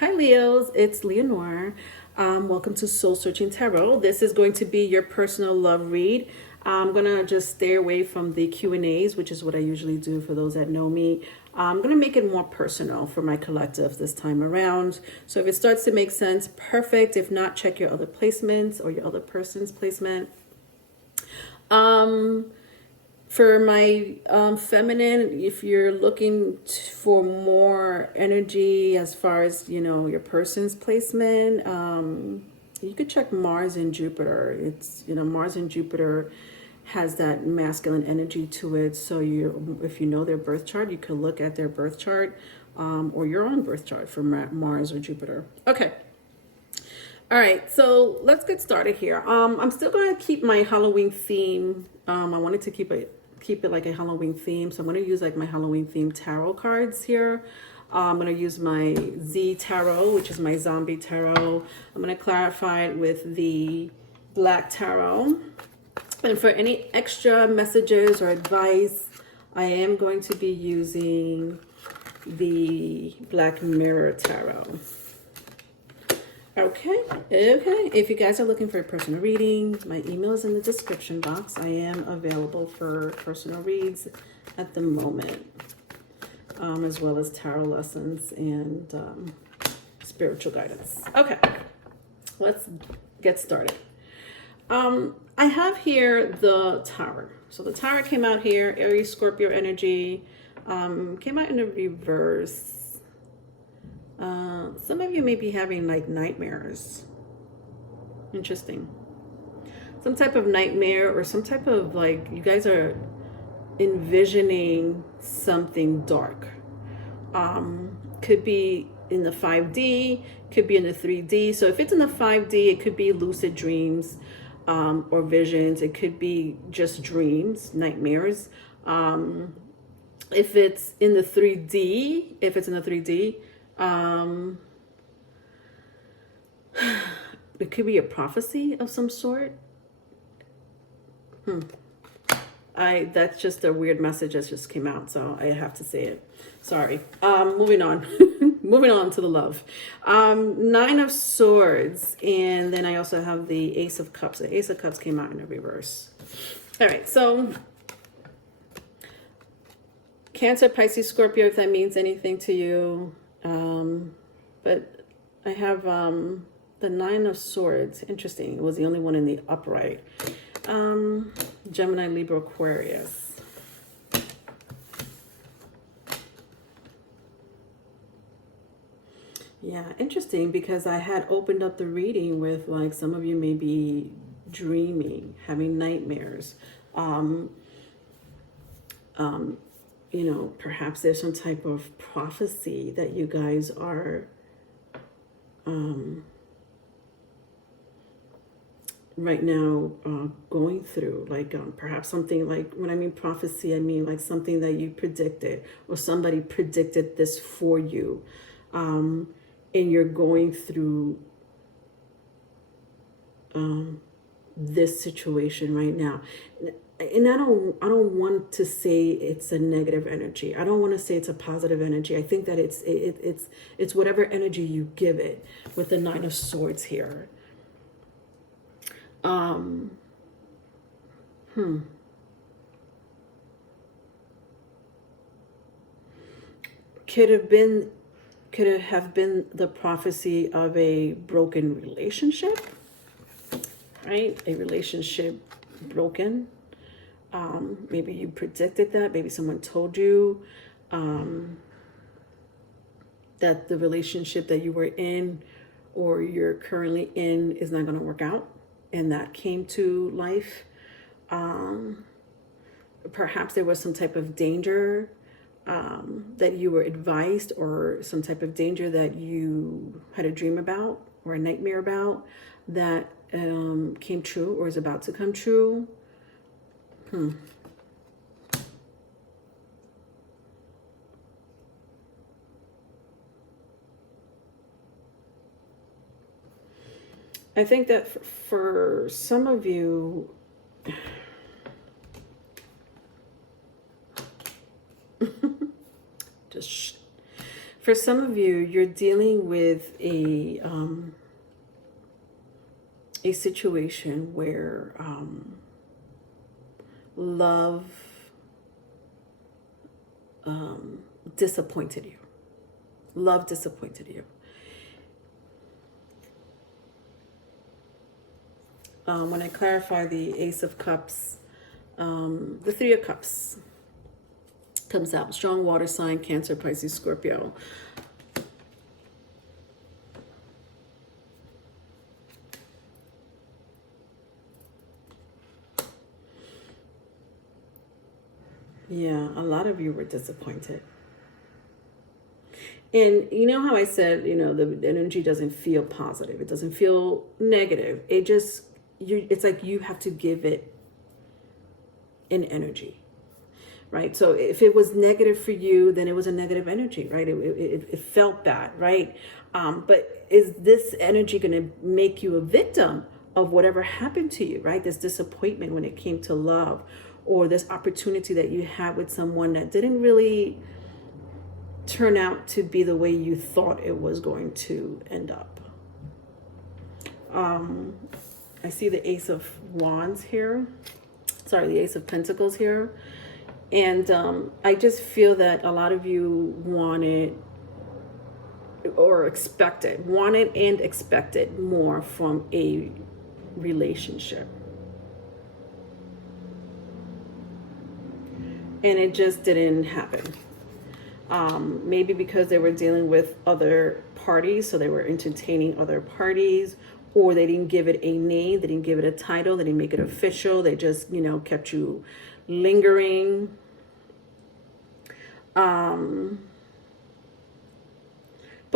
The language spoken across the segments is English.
Hi Leos, it's Leonore. Welcome to Soul Searching Tarot. This is going to be your personal love read. I'm gonna just stay away from the Q&As, which is what I usually do for those that know me. I'm gonna make it more personal for my collective this time around. So if it starts to make sense, perfect. If not, check your other placements or your other person's placement. For my feminine, if you're looking for more energy as far as, your person's placement, you could check Mars and Jupiter. It's, Mars and Jupiter has that masculine energy to it. So if you know their birth chart, you could look at their birth chart or your own birth chart for Mars or Jupiter. Okay. All right, so let's get started here. I'm still going to keep my Halloween theme. I wanted to keep it like a Halloween theme, so I'm going to use like my Halloween theme tarot cards here. I'm going to use my Z tarot, which is my zombie tarot. I'm going to clarify it with the black tarot. And for any extra messages or advice, I am going to be using the black mirror tarot. Okay. If you guys are looking for a personal reading, my email is in the description box. I am available for personal reads at the moment, as well as tarot lessons and spiritual guidance. Okay, let's get started. I have here the Tower. So the Tower came out here, Aries, Scorpio energy, came out in the reverse. Some of you may be having like nightmares. Interesting. Some type of nightmare or some type of like you guys are envisioning something dark. Could be in the 5D, could be in the 3D. So if it's in the 5D, it could be lucid dreams or visions. It could be just dreams, nightmares. If it's in the 3D, it could be a prophecy of some sort. That's just a weird message that just came out, so I have to say it. Sorry. Moving on. Moving on to the love. Nine of Swords, and then I also have the Ace of Cups. The Ace of Cups came out in the reverse. All right, so Cancer, Pisces, Scorpio, if that means anything to you. But I have the Nine of Swords. Interesting. It was the only one in the upright. Gemini, Libra, Aquarius. Yeah, interesting, because I had opened up the reading with like some of you may be dreaming, having nightmares. Perhaps there's some type of prophecy that you guys are right now going through, like perhaps something like, when I mean prophecy, I mean like something that you predicted or somebody predicted this for you, and you're going through this situation right now. And I don't want to say it's a negative energy. I don't want to say it's a positive energy. I think that it's whatever energy you give it with the Nine of Swords here. Could have been the prophecy of a broken relationship, right? A relationship broken. Maybe you predicted that. Maybe someone told you that the relationship that you were in or you're currently in is not going to work out, and that came to life. Perhaps there was some type of danger that you were advised, or some type of danger that you had a dream about or a nightmare about that came true or is about to come true. I think that for some of you, just For some of you, you're dealing with a situation where love disappointed you. Love disappointed you. When I clarify the Ace of Cups, the Three of Cups comes out. Strong water sign, Cancer, Pisces, Scorpio. Yeah, a lot of you were disappointed. And you know how I said, you know, the energy doesn't feel positive. It doesn't feel negative. It just, it's like you have to give it an energy, right? So if it was negative for you, then it was a negative energy, right? It felt bad, right? But is this energy going to make you a victim of whatever happened to you, right? This disappointment when it came to love, or this opportunity that you had with someone that didn't really turn out to be the way you thought it was going to end up. I see the Ace of Wands here. Sorry, the Ace of Pentacles here. And I just feel that a lot of you wanted and expected more from a relationship. And it just didn't happen. Maybe because they were dealing with other parties, so they were entertaining other parties, or they didn't give it a name, they didn't give it a title, they didn't make it official, they just, you know, kept you lingering. But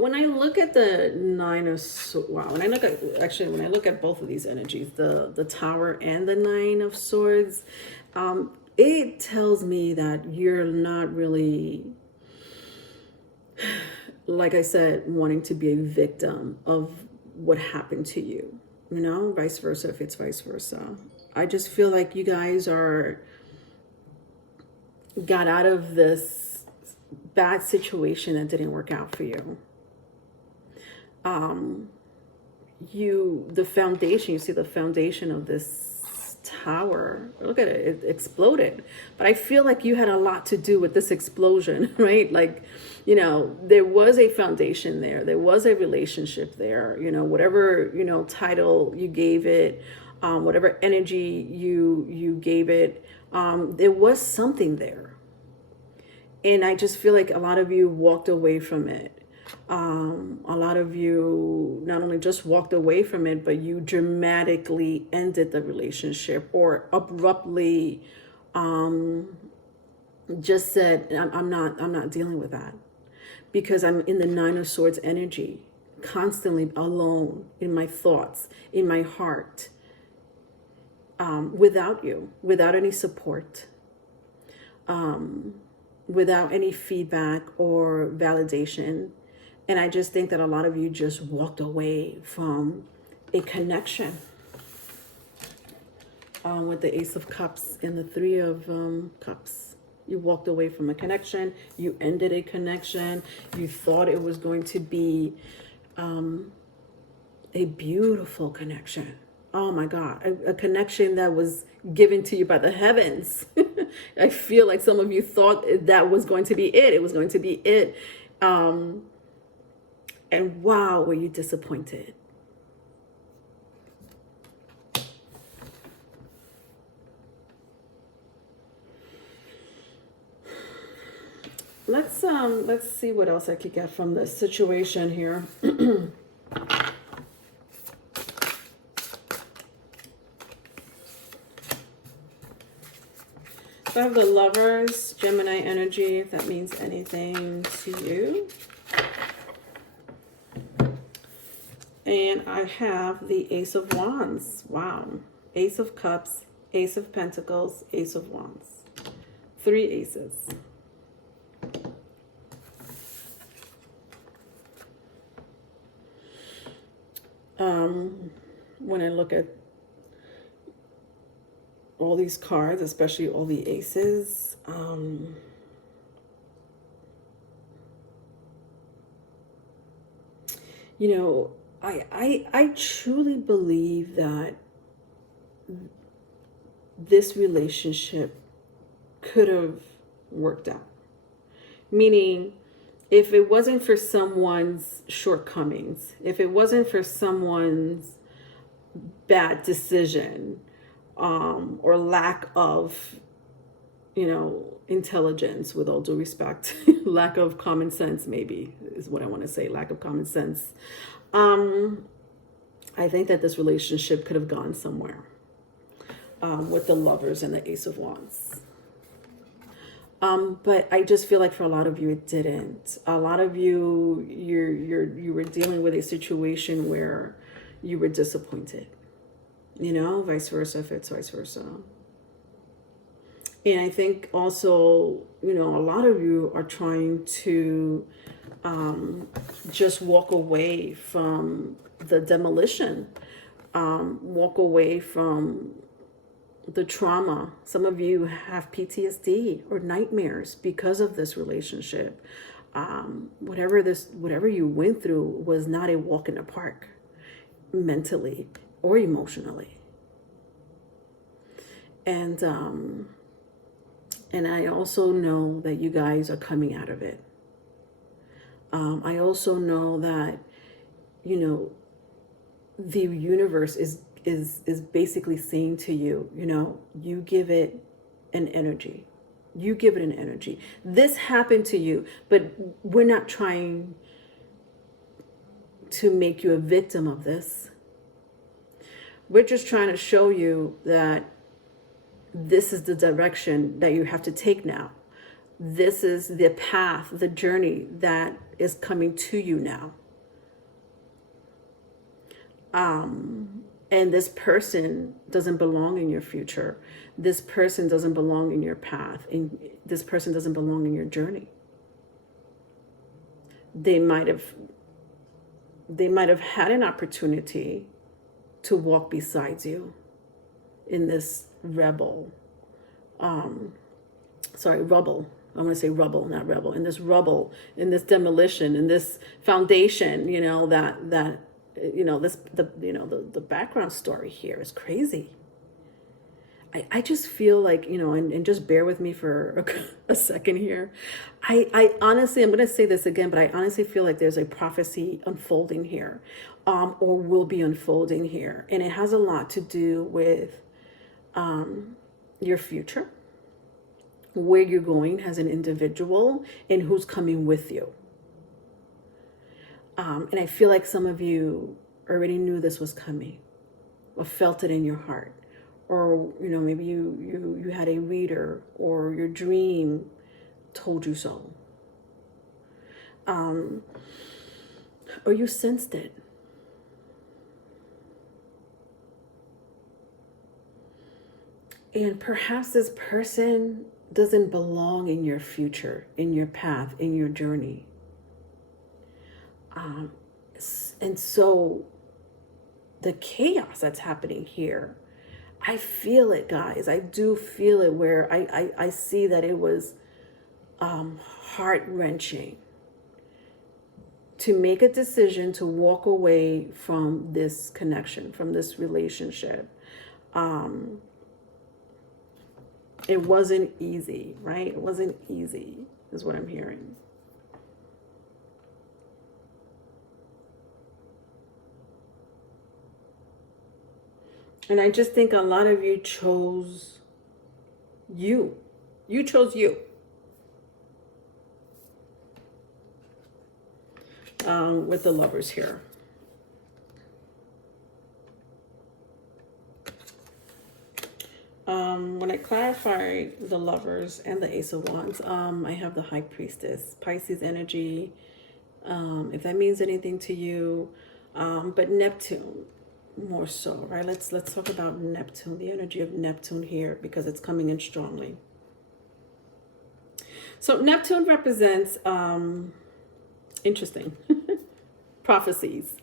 when I look at the Nine of Swords, wow, when I look at both of these energies, the Tower and the Nine of Swords, it tells me that you're not really, like I said, wanting to be a victim of what happened to you, you know, vice versa, if it's vice versa. I just feel like you guys got out of this bad situation that didn't work out for you. The foundation, you see the foundation of this tower, look at it, it exploded. But I feel like you had a lot to do with this explosion, right? Like, you know, there was a foundation there was a relationship there, you know, whatever, you know, title you gave it, whatever energy you gave it, there was something there. And I just feel like a lot of you walked away from it. A lot of you not only just walked away from it, but you dramatically ended the relationship, or abruptly just said, I'm not dealing with that, because I'm in the Nine of Swords energy, constantly alone in my thoughts, in my heart, without you, without any support, without any feedback or validation. And I just think that a lot of you just walked away from a connection. With the Ace of Cups and the Three of Cups. You walked away from a connection. You ended a connection. You thought it was going to be a beautiful connection. Oh my God, a connection that was given to you by the heavens. I feel like some of you thought that was going to be it. It was going to be it. And wow, were you disappointed? Let's see what else I could get from this situation here. So I have the Lovers, Gemini energy, if that means anything to you. And I have the Ace of Wands. Wow. Ace of Cups, Ace of Pentacles, Ace of Wands. 3 aces. When I look at all these cards, especially all the aces, You know, I truly believe that this relationship could have worked out. Meaning, if it wasn't for someone's shortcomings, if it wasn't for someone's bad decision, or lack of, intelligence, with all due respect, lack of common sense, maybe is what I want to say, lack of common sense. I think that this relationship could have gone somewhere, with the Lovers and the Ace of Wands. But I just feel like for a lot of you, it didn't. A lot of you, you were dealing with a situation where you were disappointed, vice versa, if it's vice versa. And I think also, a lot of you are trying to just walk away from the demolition, walk away from the trauma. Some of you have PTSD or nightmares because of this relationship. Whatever you went through was not a walk in the park, mentally or emotionally. And I also know that you guys are coming out of it. I also know that, the universe is basically saying to you, you give it an energy. You give it an energy. This happened to you, but we're not trying to make you a victim of this. We're just trying to show you that this is the direction that you have to take now. This is the path, the journey that is coming to you now. And this person doesn't belong in your future. This person doesn't belong in your path. And this person doesn't belong in your journey. They might have had an opportunity to walk beside you in this rubble. I want to say rubble, not rebel. In this rubble, in this demolition, in this foundation, the background story here is crazy. I just feel like, and just bear with me for a second here. I honestly, I'm going to say this again, but I honestly feel like there's a prophecy unfolding here, or will be unfolding here. And it has a lot to do with your future, where you're going as an individual, and who's coming with you. And I feel like some of you already knew this was coming, or felt it in your heart, or maybe you had a reader, or your dream told you so, or you sensed it. And perhaps this person doesn't belong in your future, in your path, in your journey. And so the chaos that's happening here, I feel it, guys. I do feel it, where I see that it was heart-wrenching to make a decision to walk away from this connection, from this relationship. It wasn't easy, right? It wasn't easy, is what I'm hearing. And I just think a lot of you chose you. You chose you. With the Lovers here. When I clarify the Lovers and the Ace of Wands, I have the High Priestess, Pisces energy, if that means anything to you, but Neptune more so, right? Let's talk about Neptune, the energy of Neptune here, because it's coming in strongly. So Neptune represents interesting prophecies,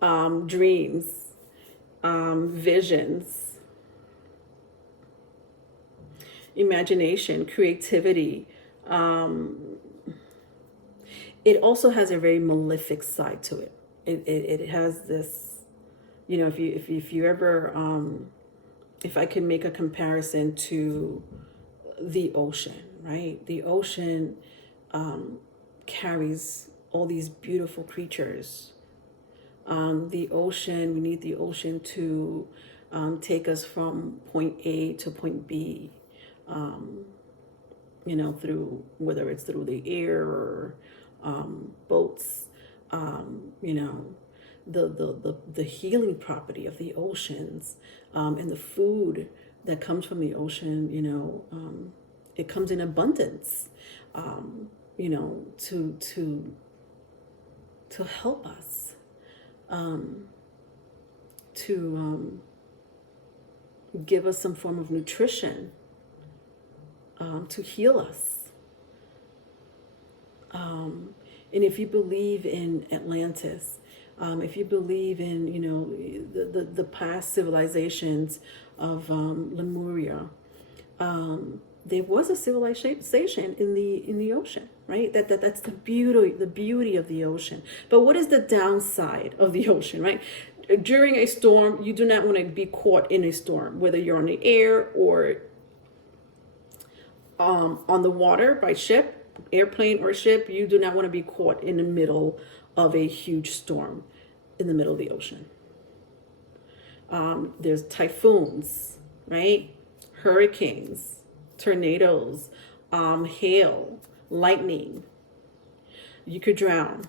dreams, visions, imagination, creativity. It also has a very malefic side to it. it has this, you know, if you ever, if I can make a comparison to the ocean, right? The ocean carries all these beautiful creatures. The ocean, we need the ocean to take us from point A to point B, you know, through, whether it's through the air or boats, you know, the healing property of the oceans, and the food that comes from the ocean, you know, it comes in abundance, you know, to help us, to give us some form of nutrition, to heal us. And if you believe in Atlantis, if you believe in, you know, the past civilizations of Lemuria, there was a civilization in the ocean, right? That's the beauty of the ocean. But what is the downside of the ocean, right? During a storm, you do not want to be caught in a storm, whether you're on the air or on the water by ship, airplane or ship. You do not want to be caught in the middle of a huge storm in the middle of the ocean. There's typhoons, right? Hurricanes, tornadoes, hail, lightning. You could drown.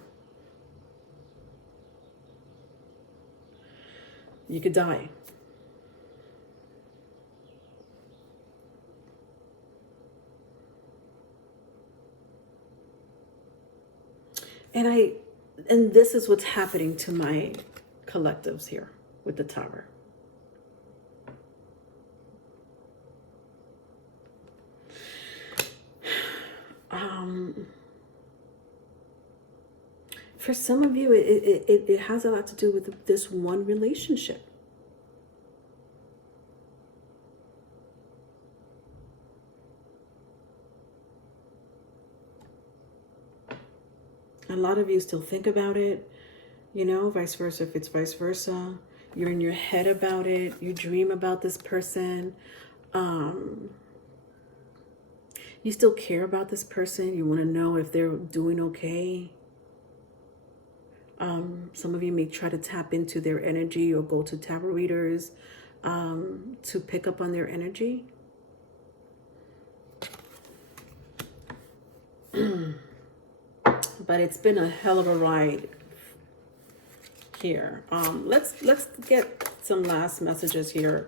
You could die. And this is what's happening to my collectives here with the tower. For some of you, it has a lot to do with this one relationship. A lot of you still think about it, you know, vice versa. If it's vice versa, you're in your head about it. You dream about this person. You still care about this person. You want to know if they're doing okay. Some of you may try to tap into their energy or go to tarot readers to pick up on their energy. But it's been a hell of a ride here. Let's get some last messages here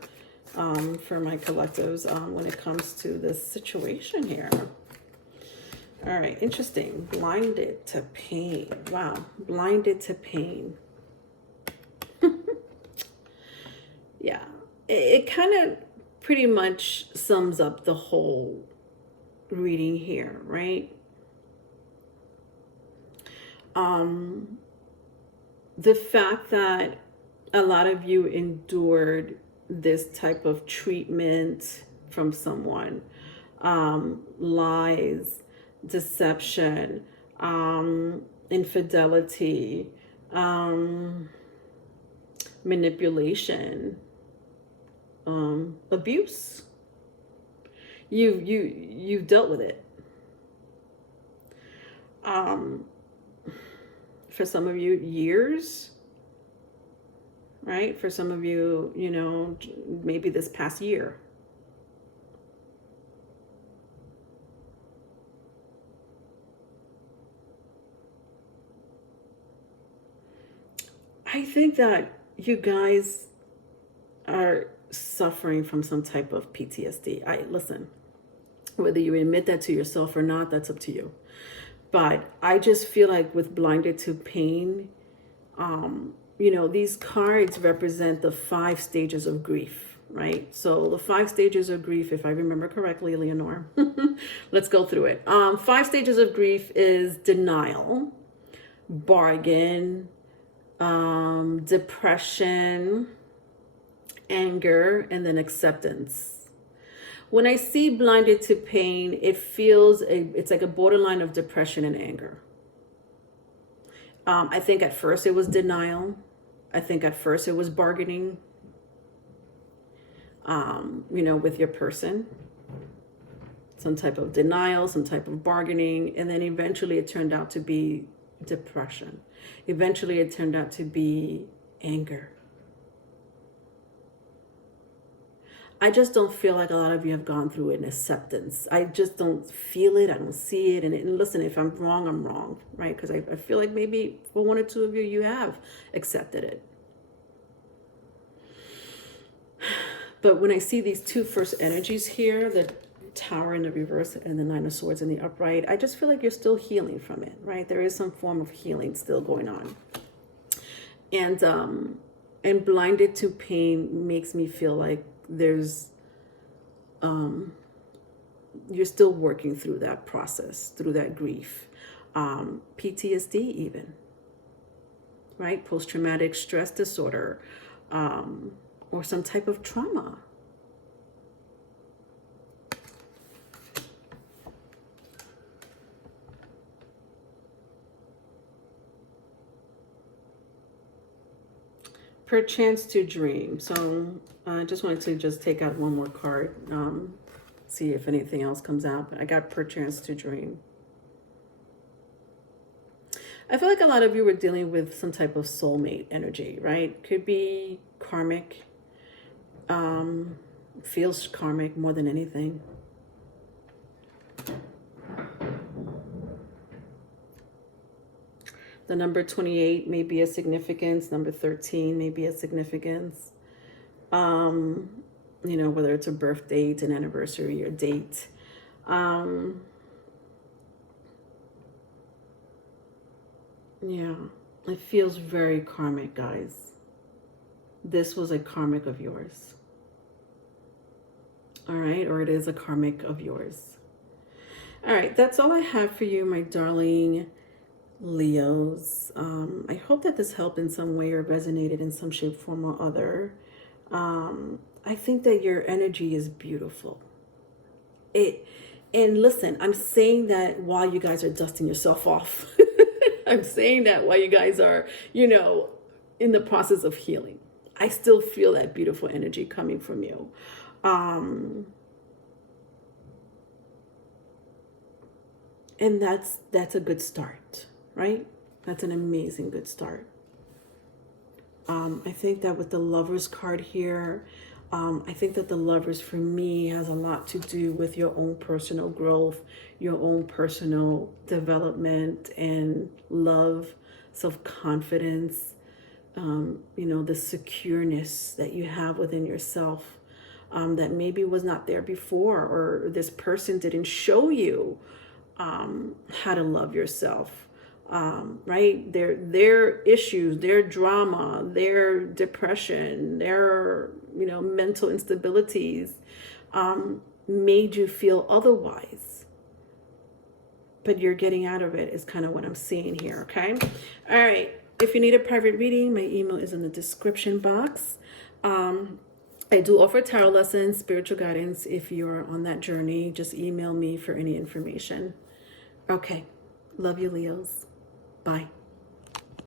for my collectives when it comes to this situation here. All right, interesting. Blinded to pain. Wow, blinded to pain. Yeah, it kind of pretty much sums up the whole reading here, right? The fact that a lot of you endured this type of treatment from someone, lies, deception, infidelity, manipulation, abuse. You've dealt with it. For some of you, years, right? For some of you, you know, maybe this past year. I think that you guys are suffering from some type of PTSD. Listen, whether you admit that to yourself or not, that's up to you. But I just feel like with blinded to pain, you know, these cards represent the 5 stages of grief, right? So the 5 stages of grief, if I remember correctly, Leonore, let's go through it. 5 stages of grief is denial, bargain, depression, anger, and then acceptance. When I see blinded to pain, it feels it's like a borderline of depression and anger. I think at first it was denial. I think at first it was bargaining, with your person. Some type of denial, some type of bargaining, and then eventually it turned out to be depression. Eventually it turned out to be anger. I just don't feel like a lot of you have gone through an acceptance. I just don't feel it. I don't see it. And listen, if I'm wrong, I'm wrong, right? Because I feel like maybe for one or two of you, you have accepted it. But when I see these two first energies here, the Tower in the reverse and the Nine of Swords in the upright, I just feel like you're still healing from it, right? There is some form of healing still going on. And blinded to pain makes me feel like there's you're still working through that process, through that grief, PTSD even, right? Post-traumatic stress disorder, or some type of trauma. Perchance to dream. So I just wanted to just take out one more card, see if anything else comes out. But I got perchance to dream. I feel like a lot of you were dealing with some type of soulmate energy, right? Could be karmic. Feels karmic more than anything. The number 28 may be a significance. Number 13 may be a significance. Whether it's a birth date, an anniversary, or date. Yeah, it feels very karmic, guys. This was a karmic of yours. All right, or it is a karmic of yours. All right, that's all I have for you, my darling Leos. I hope that this helped in some way or resonated in some shape, form, or other. I think that your energy is beautiful. And listen, I'm saying that while you guys are dusting yourself off. I'm saying that while you guys are, in the process of healing. I still feel that beautiful energy coming from you. And that's a good start, right? That's an amazing good start. I think that with the Lovers card here, I think that the Lovers for me has a lot to do with your own personal growth, your own personal development and love, self-confidence, the secureness that you have within yourself, that maybe was not there before, or this person didn't show you how to love yourself, right? Their issues, their drama, their depression, their mental instabilities made you feel otherwise, but you're getting out of it is kind of what I'm seeing here. Okay. All right. If you need a private reading, my email is in the description box. I do offer tarot lessons, spiritual guidance. If you're on that journey, just email me for any information. Okay. Love you, Leos. Bye.